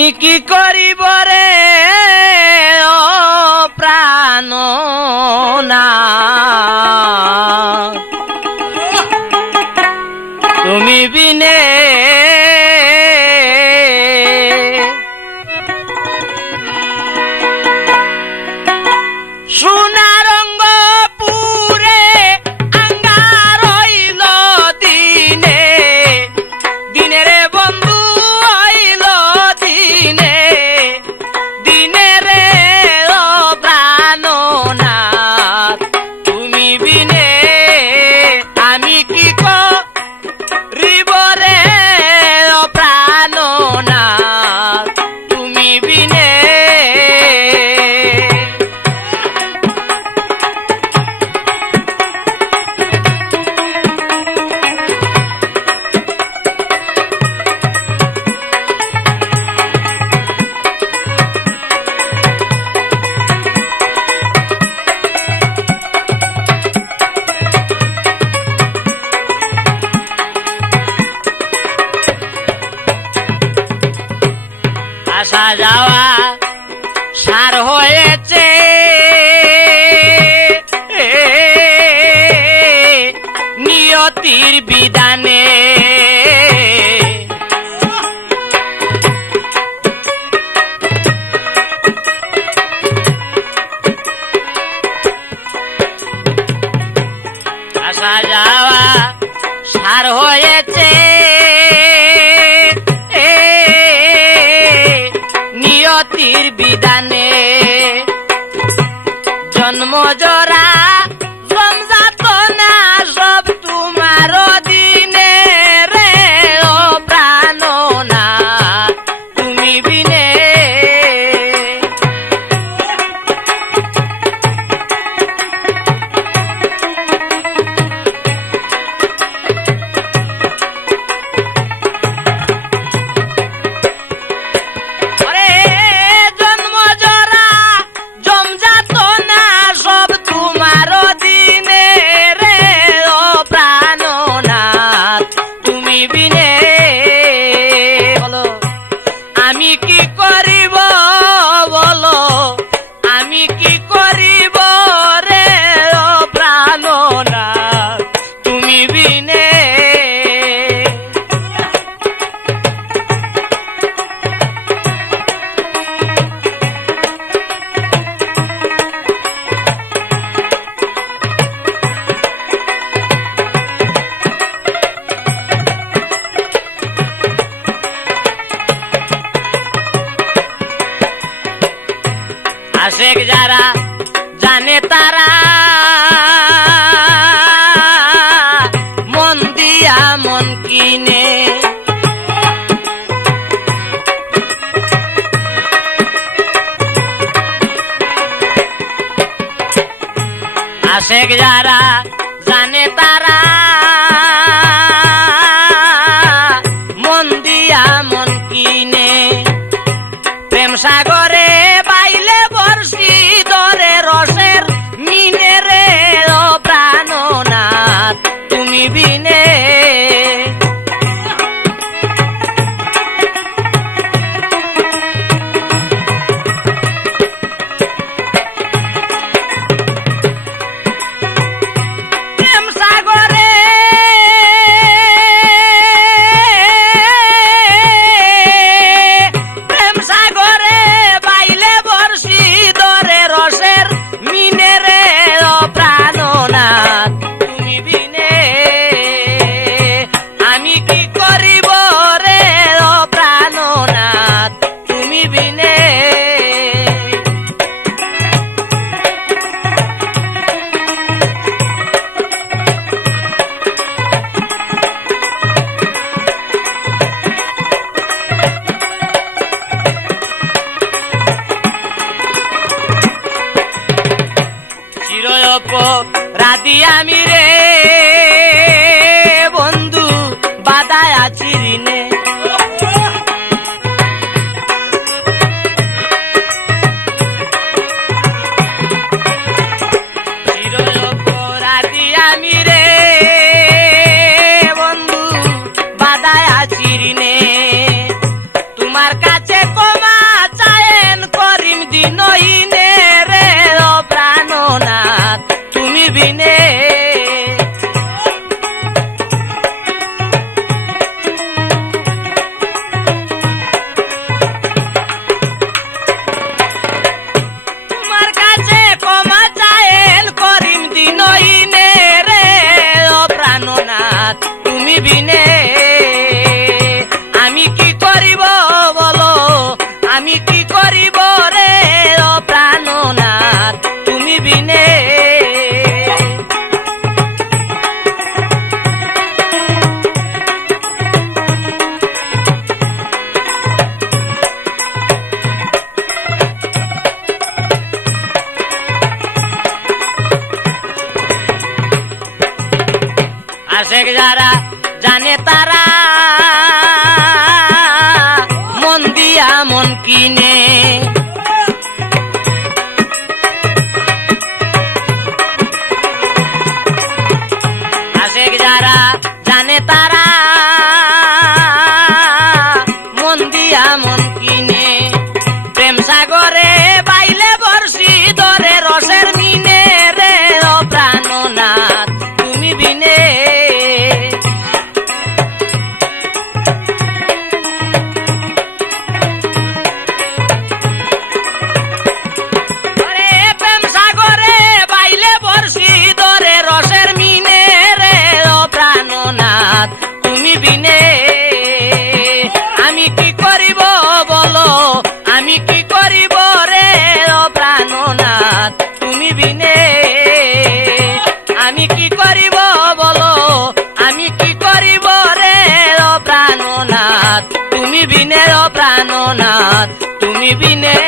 আমি কি করিব রে ও প্রাণ না তুমি বিনে সোনারঙ্গপুরে আঙ্গার হইল দিনে দিনে রে বন্ধু হইল দিনে দিনে রে ও প্রাণনাথ তুমি বিনে আমি কি করিব রে ও প্রাণনাথ তুমি বিনে আসা যাওয়া সার হয়েছে নিয়তির বিধানে আসা যাওয়া সার হয়েছে নিয়তির বিধানে জন্ম জরা জমজাত না সব তোমার দিনে রে ও প্রাণনা তুমি বিনে আমি কি করিব বলো আমি কি করিব রে ও প্রাণনাথ তুমি বিনে আশেক যারা জানে তারা মন দিয়া মন কিনে আশেক যারা জানে তারা মন দিয়া মন কিনে প্রেম সাগরে বাইলে বর্ষি ধরে রসের মিনে রে ও প্রাণনাথ তুমি বিনে প্রেম সাগরে প্রেম সাগরে বাইলে বর্ষি ধরে রসের মিনে রে ও প্রাণনাথ তুমি বিনে আমি কি করিব রে ও প্রাণনাথ তুমি বিনে রাধি আমি রে বন্ধু বাদায় আছি ঋণে রাধি আমি রে বন্ধু বাদায় আছি ঋণে তোমার কাছে কম আশেক যারা জানে তারা মন দিয়া মন কিনে। আশেক যারা জানে তারা মন দিয়া মন কিনে। প্রেম সাগরে বাইলে বর্ষি ধরে রসের মিনে রে ও প্রাণনাথ তুমি বিনে। ওরে প্রেম সাগরে বাইলে বর্ষি ধরে রসের মিনে রে ও প্রাণনাথ তুমি বিনে। আমি কি করিব বলো আমি কি করিব রে ও প্রাণনাথ তুমি বিনে। আমি কি করিব বলো আমি কি করিব রে ও প্রাণনাথ তুমি বিনে ও প্রাণনাথ তুমি বিনে।